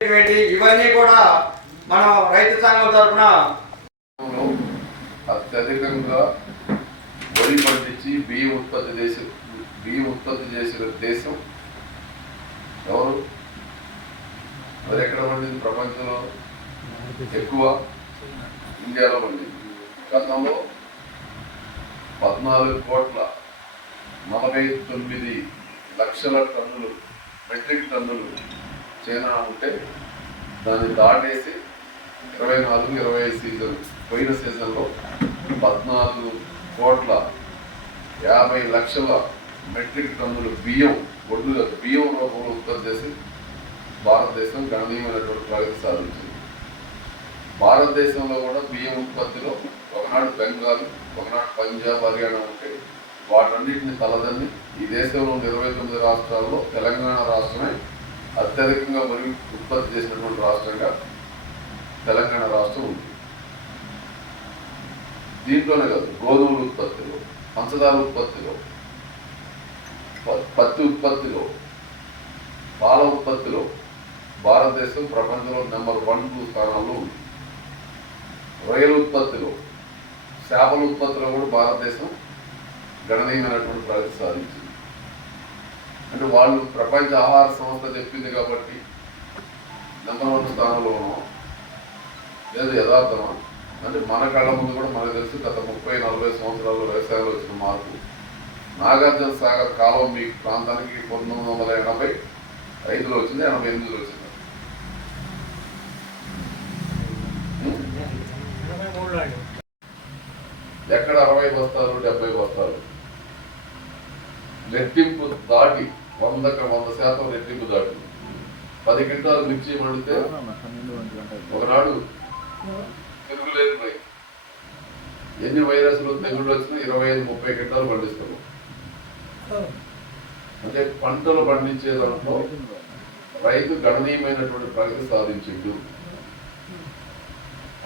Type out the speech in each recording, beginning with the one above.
ఇవన్నీ కూడా మనం రైతు సంఘం తరఫున అత్యధికంగా వరి పండించి బియ్యం ఉత్పత్తి చేసి బియ్యం ఉత్పత్తి చేసిన దేశం ఎవరు? మరి ఎక్కడ పండింది? ప్రపంచంలో ఎక్కువ ఇండియాలో పండింది. గతంలో పద్నాలుగు కోట్ల నలభై తొమ్మిది లక్షల టన్నులు మెట్రిక్ టన్నులు చైనా ఉంటే దాన్ని దాటేసి ఇరవై నాలుగు ఇరవై ఐదు సీజన్ పోయిన సీజన్లో పద్నాలుగు కోట్ల యాభై లక్షల మెట్రిక్ టన్నులు బియ్యం ఒడ్లు బియ్యం రూపంలో ఉత్పత్తి చేసి భారతదేశం గణనీయమైనటువంటి ప్రగతి సాధించింది. భారతదేశంలో కూడా బియ్యం ఉత్పత్తిలో ఒకనాడు బెంగాల్ ఒకనాడు పంజాబ్ హర్యానా ఉంటే వాటన్నిటిని తలదన్ని ఈ దేశంలో ఉన్న ఇరవై తొమ్మిది రాష్ట్రాల్లో తెలంగాణ రాష్ట్రమే అత్యధికంగా మరియు ఉత్పత్తి చేసినటువంటి రాష్ట్రంగా తెలంగాణ రాష్ట్రం ఉంది. దీంట్లోనే కాదు గోధుమల ఉత్పత్తిలో పంచదార ఉత్పత్తిలో ప- పత్తి ఉత్పత్తిలో పాల ఉత్పత్తిలో భారతదేశం ప్రపంచంలో నెంబర్ వన్ టూ స్థానాల్లో ఉంది. రొయ్యల ఉత్పత్తిలో చేపల ఉత్పత్తిలో కూడా భారతదేశం గణనీయమైనటువంటి ప్రగతి సాధించింది. అంటే వాళ్ళు ప్రపంచ ఆహార సంస్థ చెప్పింది కాబట్టి నెంబర్ వన్ స్థానంలో ఉన్నాం. లేదు యథార్థమా? అంటే మన కళ్ళ ముందు కూడా మనకు తెలిసి గత ముప్పై నలభై సంవత్సరాల్లో వ్యవసాయంలో వచ్చిన మార్పు. నాగార్జున సాగర్ కాలం మీ ప్రాంతానికి పంతొమ్మిది వందల ఎనభై ఐదులో వచ్చింది ఎనభై ఎనిమిదిలో వచ్చింది? ఎక్కడ అరవై బస్తాలు డెబ్బై బస్తాలు? రెట్టింపు దాటి వందకు వంద శాతం రెట్టింపు దాటి. పది క్వింటాలు మిర్చి మండితే ఒకనాడు తిరుగులేదు పై ఎన్ని వైరస్లు తెగుళ్ళు వచ్చినా ఇరవై ఐదు ముప్పై క్వింటాలు పండిస్తాము. అంటే పంటలు పండించే దాంట్లో రైతు గణనీయమైనటువంటి ప్రగతి సాధించిండు.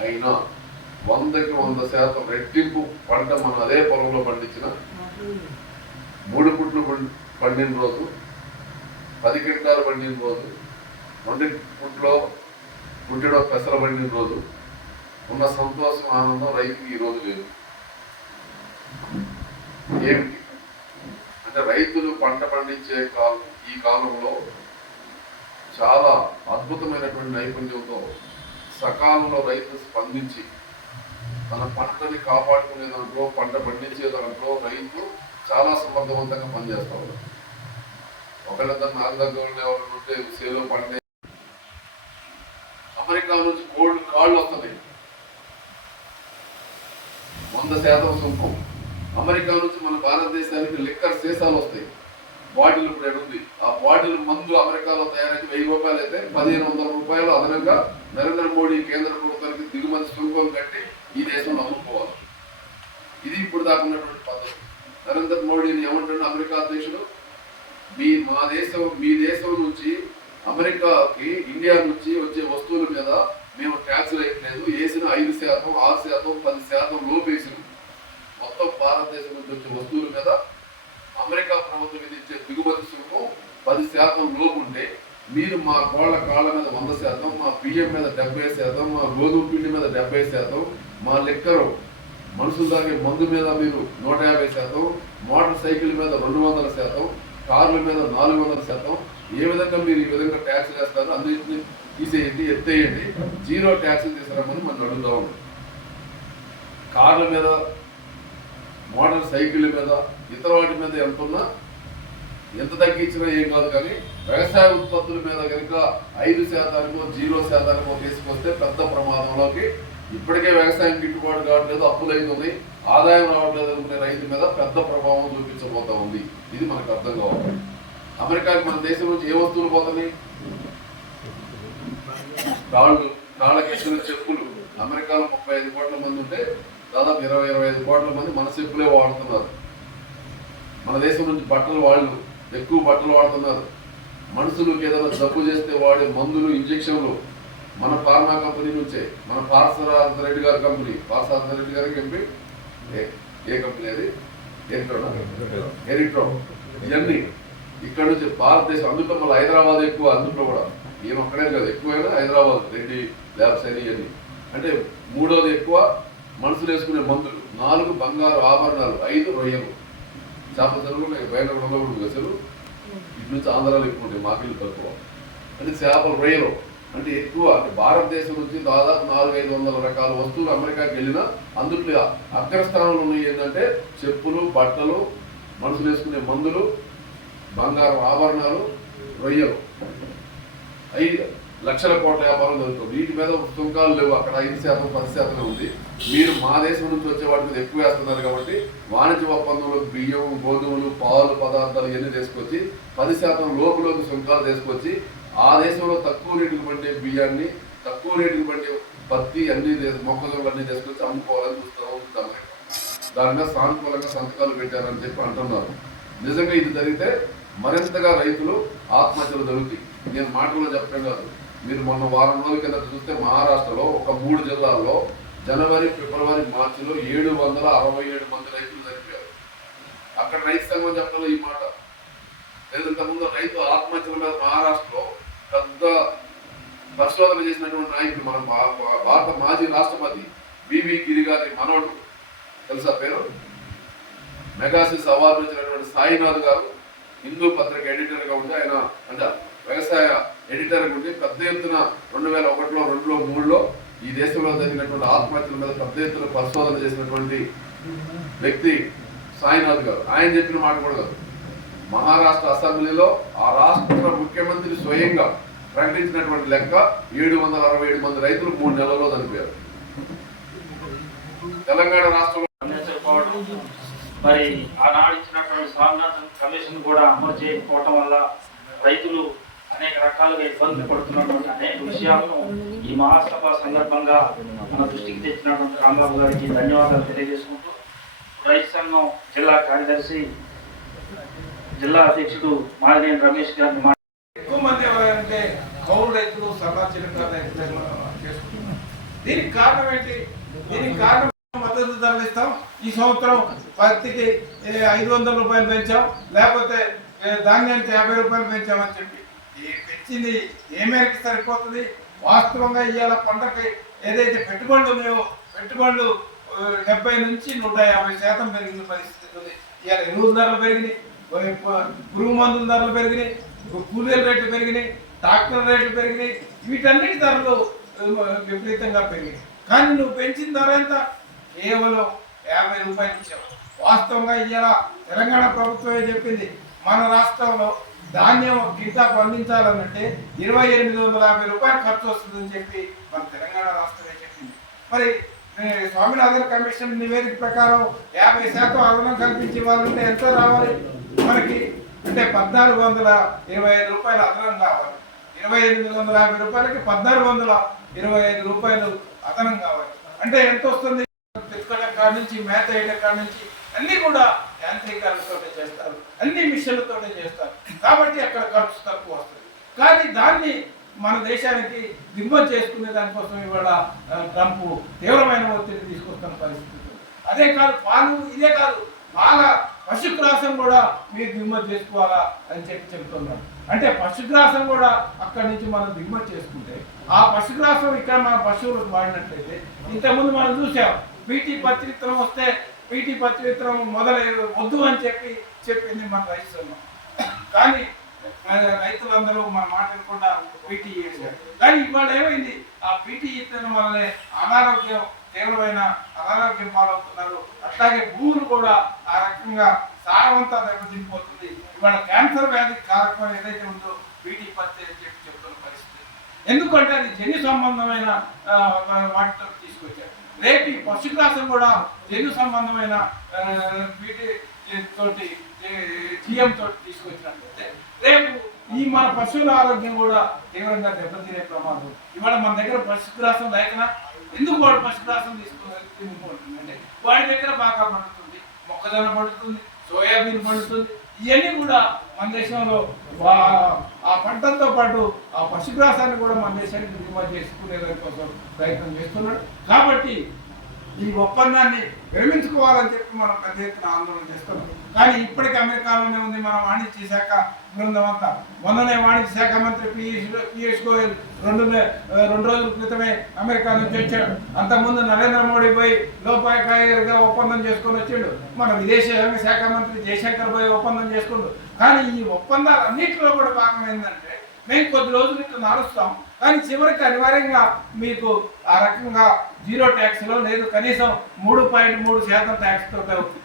అయినా వందకి వంద శాతం రెట్టింపు పంట మనం అదే పొలంలో పండించిన మూడు పుట్లు పండిన రోజు పది క్వింటాలు పండిన రోజు రెండు పుట్లో పుట్టిలో పెసర పండిన రోజు. ఉన్న సంతోషం ఆనందం రైతుకి ఈ రోజు లేదు. ఏమిటి? అంటే రైతులు పంట పండించే కాలం ఈ కాలంలో చాలా అద్భుతమైనటువంటి నైపుణ్యంతో సకాలంలో రైతు స్పందించి తన పంటని కాపాడుకునే దాంట్లో పంట పండించే దాంట్లో రైతు చాలా సమర్థవంతంగా పనిచేస్తా ఉన్నారు. ఒకళ్ళిద్దరు నాకు దగ్గర ఎవరు సేలో పండే అమెరికా నుంచి గోల్డ్ కాళ్ళు వస్తున్నాయి. వంద శాతం సుంకం. అమెరికా నుంచి మన భారతదేశానికి లిక్కర్ సీసాలు వస్తాయి. బాటిల్ ఇప్పుడు ఉంది? ఆ బాటిల్ మందు అమెరికాలో తయారైతే వెయ్యి రూపాయలు అయితే పదిహేను వందల రూపాయలు అదనంగా నరేంద్ర మోడీ కేంద్ర ప్రభుత్వానికి దిగుమతి సుంకం కట్టి ఈ దేశంలో అమ్ముకోవాలి. ఇది ఇప్పుడు దాకా ఉన్నటువంటి పద్ధతి. నరేంద్ర మోడీని ఏమంటాడు అమెరికా అధ్యక్షుడు మీ మా దేశం మీ దేశం నుంచి అమెరికాకి ఇండియా నుంచి వచ్చే వస్తువుల మీద మేము ట్యాక్స్ వేయట్లేదు వేసిన ఐదు శాతం ఆరు శాతం పది శాతం లోపు వేసినాం మొత్తం భారతదేశం నుంచి వచ్చే వస్తువుల మీద అమెరికా ప్రభుత్వం విధించే దిగుమతి సుంకం పది శాతం లోపు ఉంటే మీరు మా కోళ్ళ కాళ్ళ మీద వంద శాతం మా బియ్యం మీద డెబ్బై శాతం మా గోధుమ పిండి మీద డెబ్బై శాతం మా లిక్కరు మనుషులు తాగే మందు మీద మీరు నూట యాభై శాతం మోటార్ సైకిల్ మీద రెండు వందల శాతం కార్ల మీద నాలుగు వందల శాతం ఏ విధంగా మీరు ఈ విధంగా ట్యాక్స్ వేస్తారు అన్నింటినీ తీసేయండి ఎత్తేయండి. జీరో ట్యాక్స్ తీసుకురామని మనం అడుగుతా ఉన్నాం. కార్ల మీద మోటార్ సైకిల్ మీద ఇతర వాటి మీద ఎంత ఉన్నా ఎంత తగ్గించినా ఏం కాదు కానీ వ్యవసాయ ఉత్పత్తుల మీద కనుక ఐదు శాతానికో జీరో శాతానికో తీసుకొస్తే పెద్ద ప్రమాదంలోకి ఇప్పటికే వ్యవసాయం గిట్టుబాటు కావట్లేదు అప్పులు ఆదాయం రావట్లేదు అనుకునే రైతు మీద పెద్ద ప్రభావం చూపించబోతా ఉంది. ఇది మనకు అర్థం కావాలి అమెరికాకి మన దేశం నుంచి ఏ వస్తువులు పోతున్నాయి కాళ్ళు కాళ్ళకి చెప్పులు. అమెరికాలో ముప్పై ఐదు కోట్ల మంది ఉంటే దాదాపు ఇరవై ఇరవై ఐదు కోట్ల మంది మన చెప్పులే వాడుతున్నారు. మన దేశం నుంచి బట్టలు వాళ్ళు ఎక్కువ బట్టలు వాడుతున్నారు. మనుషులకు ఏదైనా జబ్బు చేస్తే వాడే మందులు ఇంజక్షన్లు మన ఫార్మా కంపెనీ నుంచే మన పార్సరార్థ రెడ్డి గారి కంపెనీ పార్సార్థ రెడ్డి గారికి ఎంపీ? ఏ ఏ కంపెనీ అది? ఎరిట్రో. ఇవన్నీ ఇక్కడ నుంచి భారతదేశం అందులో మళ్ళీ హైదరాబాద్ ఎక్కువ అందులో కూడా. ఈయన ఒక్కడే కాదు ఎక్కువైనా హైదరాబాద్ రెడ్డి ల్యాబ్స్ అని ఇవన్నీ. అంటే మూడోది ఎక్కువ మనుషులు వేసుకునే మందులు. నాలుగు బంగారు ఆభరణాలు ఐదు రొయ్యలు. చేపల చెరువులు బయట కూడా చెరువు? ఇటు నుంచి ఆంధ్రాలో ఎక్కువ ఉంటాయి మాకిళ్ళు తక్కువ. అంటే చేపలు రొయ్యలు. అంటే ఎక్కువ అంటే భారతదేశం నుంచి దాదాపు నాలుగు ఐదు వందల రకాల వస్తువులు అమెరికాకి వెళ్ళినా అందులో అగ్రస్థానంలో ఉన్నాయి ఏంటంటే చెప్పులు బట్టలు మనుషులు వేసుకునే మందులు బంగారం ఆభరణాలు రొయ్యలు. ఐదు లక్షల కోట్ల వ్యాపారం జరుగుతుంది. వీటి మీద సుంకాలు లేవు. అక్కడ ఐదు శాతం పది శాతం ఉంది. మీరు మా దేశం నుంచి వచ్చే వాటి మీద ఎక్కువ వేస్తున్నారు కాబట్టి వాణిజ్య ఒప్పందంలో బియ్యం గోధుమలు పాలు పదార్థాలు ఇవన్నీ తీసుకొచ్చి పది శాతం లోపులోకి సుంకాలు తీసుకొచ్చి ఆ దేశంలో తక్కువ రేటుకు పండే బియ్యాన్ని తక్కువ రేటుకు పండే పత్తి అన్ని దేశ- అన్ని తీసుకొచ్చి అమ్ముకోవాలని చూస్తూ ఉంటుంది దాని మీద సానుకూలంగా సంతకాలు పెట్టారని చెప్పి అంటున్నారు. నిజంగా ఇది జరిగితే మరింతగా రైతులు ఆత్మహత్యలు జరుగుతాయి. నేను మాటల్లో చెప్పడం కాదు. మీరు మొన్న వారం రోజుల కింద చూస్తే మహారాష్ట్రలో ఒక మూడు జిల్లాల్లో జనవరి ఫిబ్రవరి మార్చిలో ఏడు వందల అరవై ఏడు మంది రైతులు చనిపోయారు. అక్కడ రైతు సంఘం చెప్పడంలో ఈ మాట. లేదు ఇంతకుముందు రైతు ఆత్మహత్యల మీద మహారాష్ట్రలో. పెద్ద పరిశోధన చేసినటువంటి నాయకుడు మన భారత మాజీ రాష్ట్రపతి బీబీ గిరి గారి మనోడు. తెలుసా పేరు? మెగాసిస్ అవార్డు వచ్చినటువంటి సాయినాథ్ గారు హిందూ పత్రిక ఎడిటర్గా ఉండి ఆయన అంటే వ్యవసాయ ఎడిటర్గా ఉండి పెద్ద ఎత్తున రెండు వేల ఒకటిలో రెండులో మూడులో ఈ దేశంలో జరిగినటువంటి ఆత్మహత్యల మీద పెద్ద ఎత్తున పరిశోధన చేసినటువంటి వ్యక్తి సాయినాథ్ గారు. ఆయన చెప్పిన మాట కూడా కాదు. మహారాష్ట్ర అసెంబ్లీలో ఆ రాష్ట్ర ముఖ్యమంత్రి స్వయంగా ప్రకటించినటువంటి లెక్క ఏడు వందల అరవై ఏడు మంది రైతులు మూడు నెలల్లో చనిపోయారు. తెలంగాణ రాష్ట్రంలో మరి ఆనాడు ఇచ్చినటువంటి స్వామినాథన్ కమిషన్ కూడా అమలు చేయకపోవటం వల్ల రైతులు అనేక రకాలుగా ఇబ్బందులు పడుతున్నటువంటి అనేక విషయాలను ఈ మహాసభ సందర్భంగా మన దృష్టికి తెచ్చినటువంటి రాంబాబు గారికి ధన్యవాదాలు తెలియజేసుకుంటూ రైతు సంఘం జిల్లా కార్యదర్శి జిల్లా అధ్యక్షుడు మాలినేని రమేష్ గారిని మా ఎక్కువ మంది ఎవరంటే కౌలు రైతులు సభా చేసుకుంటున్నారు దీనికి కారణం ఏంటి? దీనికి కారణం మద్దతు ధరలు ఇస్తాం. ఈ సంవత్సరం పత్తికి ఐదు వందల రూపాయలు పెంచాం. లేకపోతే ధాన్యానికి యాభై రూపాయలు పెంచామని చెప్పి. ఈ పెంచింది ఏ మేరకు సరిపోతుంది? వాస్తవంగా ఇవాళ పంటకి ఏదైతే పెట్టుబడులు ఉన్నాయో పెట్టుబడులు డెబ్బై నుంచి నూట యాభై శాతం పెరిగిన పరిస్థితి ఉంది. ఇవాళ ఎరువుల ధరలు పెరిగినాయి. పురుగు మందుల ధరలు పెరిగినాయి కూలీల రేట్లు పెరిగినాయి ట్రాక్టర్ రేట్లు పెరిగినాయి. వీటన్నిటి ధరలు విపరీతంగా పెరిగినాయి. కానీ నువ్వు పెంచిన ధర ఎంత? కేవలం యాభై రూపాయలు ఇచ్చావు. వాస్తవంగా ఇవాళ తెలంగాణ ప్రభుత్వమే చెప్పింది మన రాష్ట్రంలో ధాన్యం గిట్టా పండించాలనంటే ఇరవై ఎనిమిది వందల యాభై రూపాయలు ఖర్చు వస్తుందని చెప్పి మన తెలంగాణ రాష్ట్రమే చెప్పింది. మరి స్వామినాథన్ కమిషన్ నివేదిక ప్రకారం యాభై శాతం అదనం కల్పించి వాళ్ళంటే ఎంత రావాలి. మనకి అంటే పద్నాలుగు వందల ఇరవై ఐదు రూపాయలు అదనం కావాలి. ఇరవై ఎనిమిది వందల యాభై రూపాయలకి పద్నాలుగు వందల ఇరవై ఐదు రూపాయలు అదనం కావాలి. అంటే ఎంత వస్తుంది? తెచ్చుకోవడం కాడ నుంచి మేత వేయడం కాడ నుంచి అన్ని కూడా యాంత్రికాలతో చేస్తారు. అన్ని మిషన్లతోనే చేస్తారు. కాబట్టి అక్కడ ఖర్చు తక్కువ వస్తుంది. కానీ దాన్ని మన దేశానికి దిగుమతి చేసుకునే దానికోసం ఇవాళ ట్రంప్ తీవ్రమైన ఒత్తిడి తీసుకొస్తున్న పరిస్థితి. అదే కాదు పాలు ఇదే కాదు పాల పశుగ్రాసం కూడా మీరు దిగుమతి చేసుకోవాలా అని చెప్పి చెబుతున్నారు. అంటే పశుగ్రాసం కూడా అక్కడి నుంచి మనం దిగుమతి చేసుకుంటే ఆ పశుగ్రాసం ఇక్కడ మన పశువులకు వాడినట్లయితే ఇంతకుముందు మనం చూసాం పీటీ పత్రిత్రం వస్తే పీటీ పత్రిత్రం విత్తనం మొదలై వద్దు అని చెప్పి చెప్పింది మన రైతు కానీ రైతులందరూ మన మాట వినకుండా పీటీ చేశారు. కానీ ఇవాళ ఏమైంది? ఆ పీటీ ఇత్తనం వల్లనే అనారోగ్యం తీవ్రమైన అనారోగ్యం పాలవుతున్నారు. అట్లాగే భూములు కూడా ఆ రకంగా సారవంతా దెబ్బతిండిపోతుంది ఇవాళ క్యాన్సర్ వ్యాధి కారకం ఏదైతే ఉందో పీటీ పత్తి అని చెప్పి చెప్తున్న పరిస్థితి. ఎందుకంటే అది జన్యు సంబంధమైన ఆ, వాటితో తీసుకొచ్చారు. రేపు ఈ పశుగ్రాసం కూడా జన్యు సంబంధమైన పీటీ తోటి జిఎం తోటి తీసుకొచ్చినట్లయితే రేపు ఈ మన పశువుల ఆరోగ్యం కూడా తీవ్రంగా దెబ్బతినే ప్రమాదం. ఇవాళ మన దగ్గర పశుగ్రాసం లేకనా? ఎందుకు వాడు పశుగ్రాసం తీసుకుని అంటే వాడి దగ్గర బాగా పండుతుంది మొక్కజొన్న పండుతుంది సోయాబీన్ పండుతుంది ఇవన్నీ కూడా మన దేశంలో ఆ పంటలతో పాటు ఆ పశుగ్రాసాన్ని కూడా మన దేశానికి దిగుమతి చేసుకునే దానికోసం ప్రయత్నం చేస్తున్నాడు. కాబట్టి ఈ ఒప్పందాన్ని విరమించుకోవాలని చెప్పి మనం పెద్ద ఎత్తున ఆందోళన చేస్తున్నాం కానీ ఇప్పటికీ అమెరికాలోనే ఉంది మన వాణిజ్య శాఖ బృందం అంతా. మొన్ననే వాణిజ్య శాఖ మంత్రి పీయూష్ పీయూష్ గోయల్ రెండు రెండు రోజుల క్రితమే అమెరికా నుంచి వచ్చాడు. అంతకుముందు నరేంద్ర మోడీ పోయి లోపాయకాయగా ఒప్పందం చేసుకొని వచ్చాడు. మన విదేశాంగ శాఖ మంత్రి జయశంకర్ పోయి ఒప్పందం చేసుకుండు. కానీ ఈ ఒప్పందాలు అన్నింటిలో కూడా భాగం ఏంటంటే మేము కొద్ది రోజులు ఇట్లా నడుస్తాం కానీ చివరికి అనివార్యంగా మీకు ఆ రకంగా జీరో ట్యాక్స్లో లేదు. కనీసం మూడు పాయింట్ మూడు శాతం ట్యాక్స్తో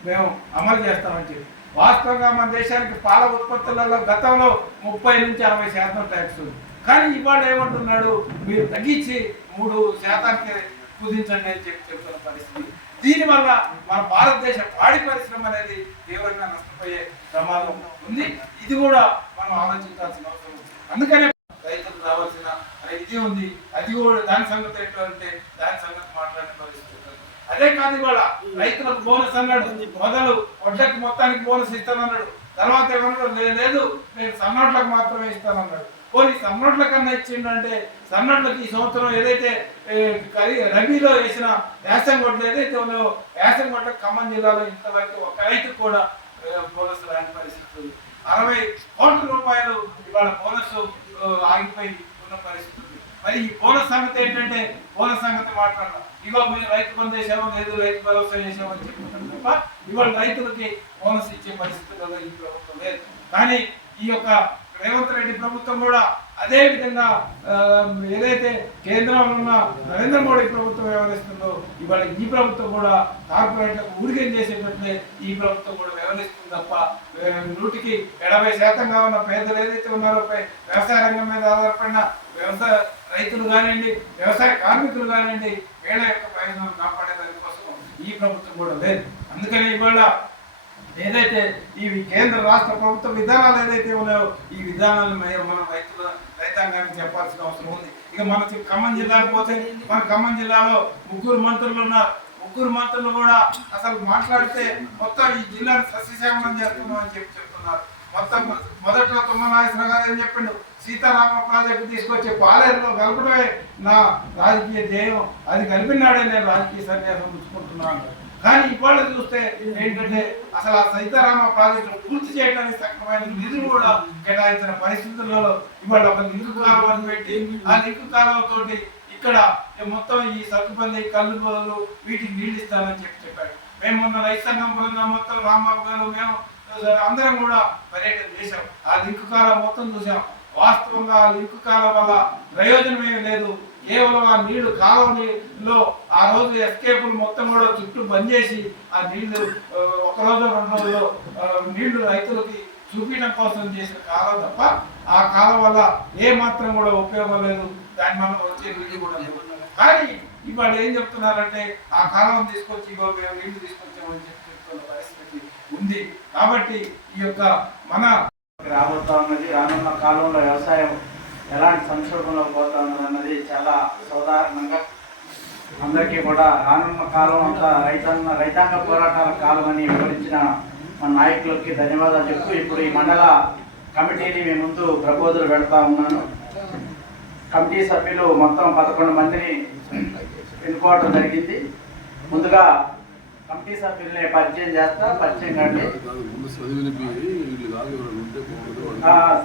మేము అమలు చేస్తామని చెప్పి. వాస్తవంగా మన దేశానికి పాల ఉత్పత్తులలో గతంలో ముప్పై నుంచి అరవై శాతం ట్యాక్స్ ఉంది. కానీ ఇవాళ ఏమంటున్నాడు? మీరు తగ్గించి మూడు శాతానికి కుదించండి అని చెప్పి చెప్తున్న పరిస్థితి. దీనివల్ల మన భారతదేశ పాడి పరిశ్రమ అనేది తీవ్రంగా నష్టపోయే ప్రమాదం ఉంది. ఇది కూడా మనం ఆలోచించాల్సిన అవసరం ఉంది. అందుకనే రైతులకు రావాల్సిన ఇది ఉంది. అది కూడా దాని సంగతి ఎట్లా అంటే దాని సంగతి మాట్లాడే పరిస్థితి అదే కాదు ఇవాళ రైతులకు బోనస్ అన్నాడు. మొదలు వడ్లకు మొత్తానికి బోనస్ ఇస్తానన్నాడు. తర్వాత ఏమన్నాడు? లేదు నేను సన్నోట్లకు మాత్రమే ఇస్తానన్నాడు. పోనీ సన్నోట్ల కన్నా ఇచ్చిండంటే సన్నోట్లకి ఈ సంవత్సరం ఏదైతే రబీలో వేసిన యాసం గొడ్లు ఏదైతే ఉందో యాసం గొడ్ల ఖమ్మం జిల్లాలో ఇంతవరకు ఒక రైతు కూడా బోనస్ రాని పరిస్థితి ఉంది. అరవై కోట్ల రూపాయలు ఇవాళ బోనస్ ఆగిపోయి ఉన్న పరిస్థితి ఉంది. మరి ఈ బోనస్ సంగతి ఏంటంటే బోనస్ సంగతి మాట్లాడడం ఇగో మీరు రైతు పని చేసామో లేదు రైతు భరోసా చేసామో అని చెప్పుకుంటాం తప్ప ఇవాళ రైతులకి బోనస్ ఇచ్చే పరిస్థితుల్లో ఈ ప్రభుత్వం లేదు. కానీ ఈ యొక్క రేవంత్ రెడ్డి ప్రభుత్వం కూడా అదే విధంగా ఆ, ఏదైతే కేంద్రంలో ఉన్న నరేంద్ర మోడీ ప్రభుత్వం వ్యవహరిస్తుందో ఇవాళ ఈ ప్రభుత్వం కూడా కార్పొరేట్లకు ఊరికేం చేసేటట్లే ఈ ప్రభుత్వం కూడా వ్యవహరిస్తుంది తప్ప నూటికి ఎనభై శాతంగా ఉన్న పేదలు ఏదైతే ఉన్నారో వ్యవసాయ రంగం మీద ఆధారపడిన వ్యవసాయ రైతులు కానివ్వండి వ్యవసాయ కార్మికులు కానివ్వండి వీళ్ళ యొక్క ప్రయోజనాలు కాపాడే దానికోసం ఈ ప్రభుత్వం కూడా లేదు. అందుకని ఇవాళ ఏదైతే ఇవి కేంద్ర రాష్ట్ర ప్రభుత్వ విధానాలు ఏదైతే ఉన్నాయో ఈ విధానాలను మనం మన రైతుల రైతాంగానికి చెప్పాల్సిన అవసరం ఉంది. ఇక మన ఖమ్మం జిల్లాకు పోతే మన ఖమ్మం జిల్లాలో ముగ్గురు మంత్రులు ఉన్నారు. ముగ్గురు మంత్రులు కూడా అసలు మాట్లాడితే మొత్తం ఈ జిల్లాను సస్యశ్యామలం చేస్తున్నాం అని చెప్పి చెప్తున్నారు. మొత్తం మొదట్లో తుమ్మల గారు ఏం చెప్పిండు? సీతారామ ప్రాజెక్టు తీసుకొచ్చి పాలేరులో కలపడమే నా రాజకీయ ధ్యేయం. అది కలిపినాడే నేను రాజకీయ సన్యాసం పుచ్చుకుంటున్నాను. కానీ ఇవాళ చూస్తే ఏంటంటే అసలు ఆ సీతారామ ప్రాజెక్టు పూర్తి చేయడానికి సక్రమైన నిధులు కూడా కేటాయించిన పరిస్థితుల్లో ఇవాళ ఒక లింకు కాలువను పెట్టి ఆ లింకు కాలువ ఇక్కడ మొత్తం ఈ సత్తుపల్లి కళ్ళు బదులు వీటికి నీళ్ళు ఇస్తామని చెప్పి చెప్పాడు మేము మొన్న రైతు సంఘం బృందం మొత్తం రాంబాబు గారు మేము అందరం కూడా పర్యటన చేశాం. ఆ లింకు కాలం మొత్తం చూసాం వాస్తవంగా ఆ లింకు కాలం వల్ల ప్రయోజనం ఏమి లేదు. కేవలం ఆ నీళ్ళు కాలువలో ఆ రోజు ఎస్కేపులు మొత్తం కూడా చుట్టూ బంద్ చేసి ఆ నీళ్ళు ఒక రోజు రెండు రోజులు నీళ్ళు రైతులకి చూపించడం కోసం చేసిన కాలం తప్ప ఆ కాలం వల్ల ఏ మాత్రం కూడా ఉపయోగం లేదు. దాని వల్ల వచ్చే నీళ్ళు కూడా లేవు. కానీ ఇవాళ ఏం చెప్తున్నారంటే ఆ కాలం తీసుకొచ్చి ఇగో మేము నీళ్ళు తీసుకొచ్చామని చెప్పి చెప్తున్న పరిస్థితి ఉంది. కాబట్టి ఈ యొక్క మన రాబోతా ఉన్నది రానున్న కాలంలో వ్యవసాయం ఎలాంటి సంక్షోభంలో పోతా అన్నది చాలా సాధారణంగా అందరికీ కూడా రానున్న కాలం అంతా రైతాంగ రైతాంగ పోరాటాల కాలం అని వివరించిన మన నాయకులకి ధన్యవాదాలు చెప్తూ ఇప్పుడు ఈ మండల కమిటీని మీ ముందు ప్రపోజల్ పెడతా ఉన్నాను. కమిటీ సభ్యులు మొత్తం పదకొండు మందిని ఎన్నుకోవటం జరిగింది. ముందుగా కమిటీ సభ్యుల్ని పరిచయం చేస్తా పరిచయం కండి.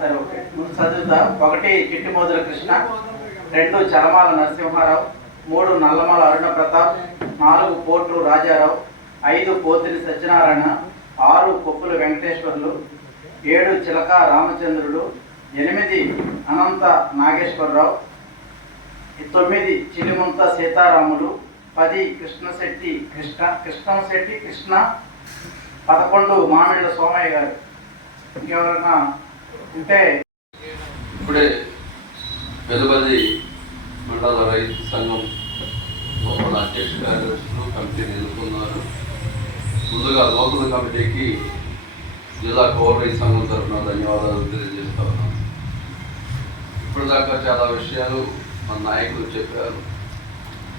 సరే ఓకే. ముందు చదువుతా. ఒకటి చిట్టి మోదుల కృష్ణ. రెండు చలమాల నరసింహారావు. మూడు నల్లమల అరుణ ప్రతాప్. నాలుగు పోట్లు రాజారావు. ఐదు పోతిరి సత్యనారాయణ. ఆరు కొప్పుల వెంకటేశ్వర్లు. ఏడు చిలక రామచంద్రుడు. ఎనిమిది అనంత నాగేశ్వరరావు. తొమ్మిది చిలిముంత సీతారాములు. పది కృష్ణశెట్టి కృష్ణ. కృష్ణశెట్టి కృష్ణ. పదకొండు మామిళ్ళ సోమయ్య గారు. ఇంకెవరైనా అంటే ఇప్పుడే వెలుబది మండల రైతు సంఘం లోపల అధ్యక్ష కార్యదర్శులు కమిటీని ఎదుర్కొన్నారు ముందుగా లోకల్ కమిటీకి జిల్లా కౌలు సంఘం తరఫున ధన్యవాదాలు తెలియజేస్తా ఉన్నాను ఇప్పటిదాకా చాలా విషయాలు మన నాయకులు చెప్పారు.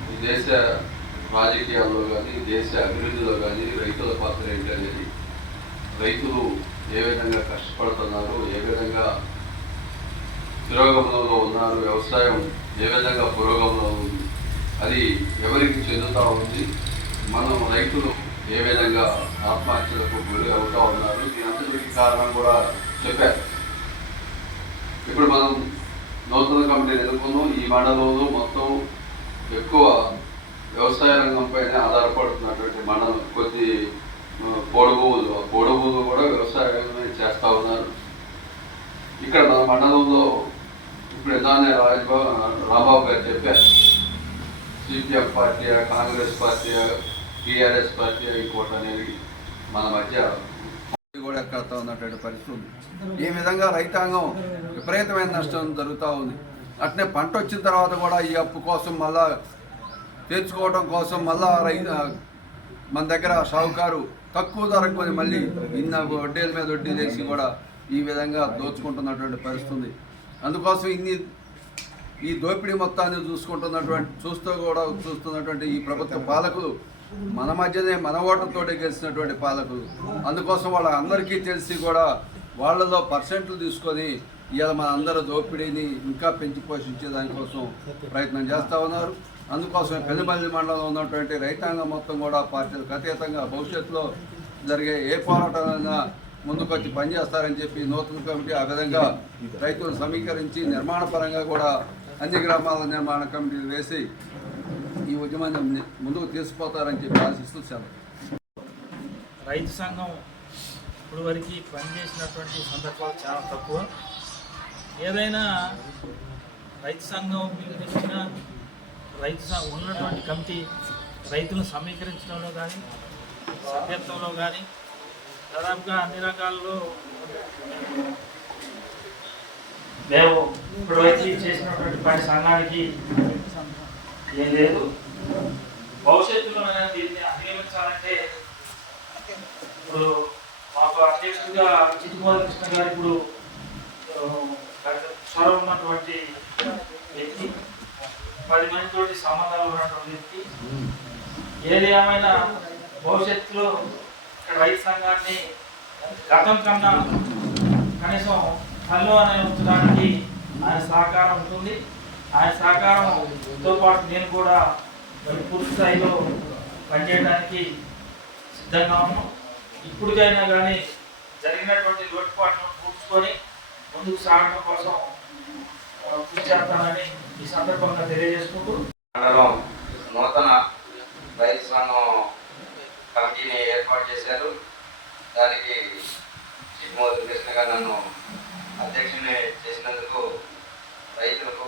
ఈ దేశ రాజకీయాల్లో కానీ దేశ అభివృద్ధిలో కానీ రైతుల పాత్ర ఏంటి అనేది రైతులు ఏ విధంగా కష్టపడుతున్నారు ఏ విధంగా పురోగమనంలో ఉన్నారు వ్యవసాయం ఏ విధంగా పురోగమనంలో ఉంది అది ఎవరికి చెందుతూ ఉంది మనం రైతులు ఏ విధంగా ఆత్మహత్యలకు గురి అవుతూ ఉన్నారు దీని అంతటికి కారణం కూడా చెప్పారు. ఇప్పుడు మనం నూతన కంపెనీ ఎదుర్కొన్నాం ఈ మండలంలో మొత్తం ఎక్కువ వ్యవసాయ రంగం పైన ఆధారపడుతున్నటువంటి మండలం కొద్ది ఆ, పొడుగులు కూడా వ్యవసాయమే చేస్తూ ఉన్నారు. ఇక్కడ మన మండలంలో ఇప్పుడు ఇలానే రాజబా రాంబాబు గారు చెప్పారు. CPM party Congress party TRS party ఇంకోటి అనేది మన మధ్య కూడా ఎక్కడతా ఉన్నటువంటి పరిస్థితి ఉంది. ఈ విధంగా రైతాంగం విపరీతమైన నష్టం జరుగుతూ ఉంది. అట్నే పంట వచ్చిన తర్వాత కూడా ఈ అప్పు కోసం మళ్ళా తెచ్చుకోవడం కోసం మళ్ళా రై మన దగ్గర షావుకారు తక్కువ ధరకు కొని మళ్ళీ ఇన్న వడ్డీల మీద వడ్డీ వేసి కూడా ఈ విధంగా దోచుకుంటున్నటువంటి పరిస్థితి ఉంది అందుకోసం ఇన్ని ఈ దోపిడీ మొత్తాన్ని చూసుకుంటున్నటువంటి చూస్తూ కూడా చూస్తున్నటువంటి ఈ ప్రభుత్వ పాలకులు మన మధ్యనే మన ఓటర్తోటి గెలిచినటువంటి పాలకులు. అందుకోసం వాళ్ళ అందరికీ తెలిసి కూడా వాళ్ళలో పర్సెంట్లు తీసుకొని ఇలా మన అందరి దోపిడీని ఇంకా పెంచి పోషించే దానికోసం ప్రయత్నం చేస్తూ ఉన్నారు. అందుకోసం పెనుబల్లి మండలంలో ఉన్నటువంటి రైతాంగం మొత్తం కూడా పార్టీలకు అతీతంగా భవిష్యత్తులో జరిగే ఏ పోరాటమైనా ముందుకొచ్చి పనిచేస్తారని చెప్పి నూతన కమిటీ ఆ విధంగా రైతులను సమీకరించి నిర్మాణ పరంగా కూడా అన్ని గ్రామాల నిర్మాణ కమిటీలు వేసి ఈ ఉద్యమాన్ని ముందుకు తీసుకుపోతారని చెప్పి ఆశిస్తూ సెలవు. రైతు సంఘం ఇప్పుడు వరకు పనిచేసినటువంటి సందర్భాలు చాలా తక్కువ. ఏదైనా రైతు సంఘం పిలుపునిచ్చిన రైతు ఉన్నటువంటి కమిటీ రైతులను సమీకరించడంలో కానీ సభ్యత్వంలో కానీ దాదాపుగా అన్ని రకాల్లో మేము ఇప్పుడు చేసినటువంటి పని సంఘానికి ఏం లేదు. భవిష్యత్తులో మనం దీన్ని అధిగమించాలంటే ఇప్పుడు మాకు అధ్యక్షుడిగా చిట్టుమోద కృష్ణ గారు ఇప్పుడు ఆ, చొరవ ఉన్నటువంటి వ్యక్తి. పది మందితోటి సంబంధాలు ఉన్నటువంటి వ్యక్తి. ఏది ఏమైనా భవిష్యత్తులో ఇక్కడ రైతు సంఘాన్ని గతం కన్నా కనీసం పనిలో అనే ఉంచడానికి ఆయన సహకారం ఉంటుంది. ఆయన సహకారంతో పాటు నేను కూడా పూర్తి స్థాయిలో పనిచేయడానికి సిద్ధంగా ఉన్నాం. ఇప్పటికైనా కానీ జరిగినటువంటి లోటుపాట్లను పూడ్చుకొని ముందుకు సాగడం కోసం కృషి చేస్తానని ఈ సందర్భంగా తెలియజేసుకుంటూ మండలం నూతన రైతులను కమిటీని ఏర్పాటు చేశారు. దానికి చిట్మోదీ కృష్ణ గారు నన్ను అధ్యక్షుని చేసినందుకు రైతులకు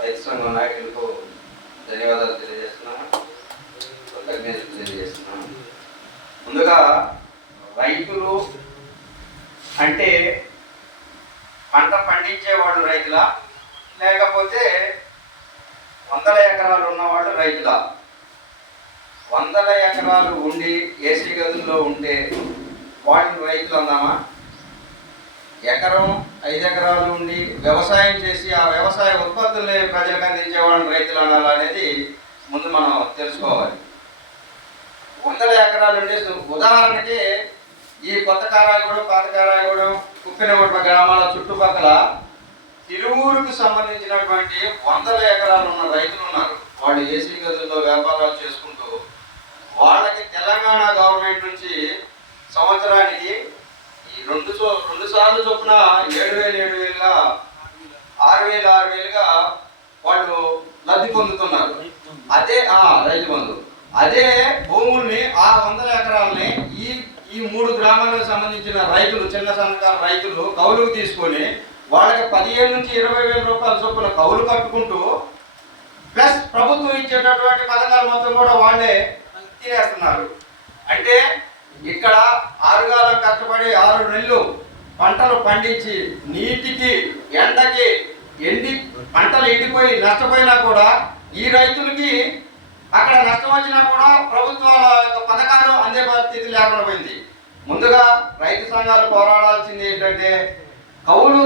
రైతు సంఘం నాయకులకు ధన్యవాదాలు తెలియజేస్తున్నాను. కృతజ్ఞతలు తెలియజేస్తున్నాను. ముందుగా రైతులు అంటే పంట పండించేవాడు రైతులా? లేకపోతే వందల ఎకరాలు ఉన్నవాళ్ళు రైతుల? వందల ఎకరాలు ఉండి ఏసీ గదుల్లో ఉంటే వాళ్ళు రైతులు అందామా? ఎకరం ఐదు ఎకరాలు ఉండి వ్యవసాయం చేసి ఆ వ్యవసాయ ఉత్పత్తుల్ని ప్రజలకు అందించే వాళ్ళని రైతులు అనాలి అనేది ముందు మనం తెలుసుకోవాలి. వందల ఎకరాలు ఉండి ఉదాహరణకి ఈ కొత్త కారాయగూడెం పాత కారాయగూడెం కుప్పినగుట్ట గ్రామాల చుట్టుపక్కల తిరువూరుకు సంబంధించినటువంటి వందల ఎకరాలు ఉన్న రైతులు ఉన్నారు. వాళ్ళు ఏసీ గదుల్లో వ్యాపారాలు చేసుకుంటూ వాళ్ళకి తెలంగాణ గవర్నమెంట్ నుంచి సంవత్సరానికి ఈ రెండు రెండు సార్లు చొప్పున ఏడు వేలు ఏడు వేలుగా ఆరు వేలు ఆరు వేలుగా వాళ్ళు లబ్ధి పొందుతున్నారు. అదే ఆ రైతు బంధు. అదే భూముల్ని ఆ వందల ఎకరాలని ఈ ఈ మూడు గ్రామాలకు సంబంధించిన రైతులు చిన్న సన్నకారు రైతులు కౌలుకు తీసుకొని వాళ్ళకి పదిహేను నుంచి ఇరవై వేల రూపాయల చొప్పున కౌలు కట్టుకుంటూ ప్లస్ ప్రభుత్వం ఇచ్చేటటువంటి పథకాలు మొత్తం కూడా వాళ్ళే తినేస్తున్నారు అంటే ఇక్కడ ఆరుగాలం కష్టపడి ఆరు నెలలు పంటలు పండించి నీటికి ఎండకి ఎండి పంటలు ఎండిపోయి నష్టపోయినా కూడా ఈ రైతులకి అక్కడ నష్టం వచ్చినా కూడా ప్రభుత్వాల యొక్క పథకాలు అందే పరిస్థితి లేకుండా పోయింది. ముందుగా రైతు సంఘాలు పోరాడాల్సింది ఏంటంటే కౌలు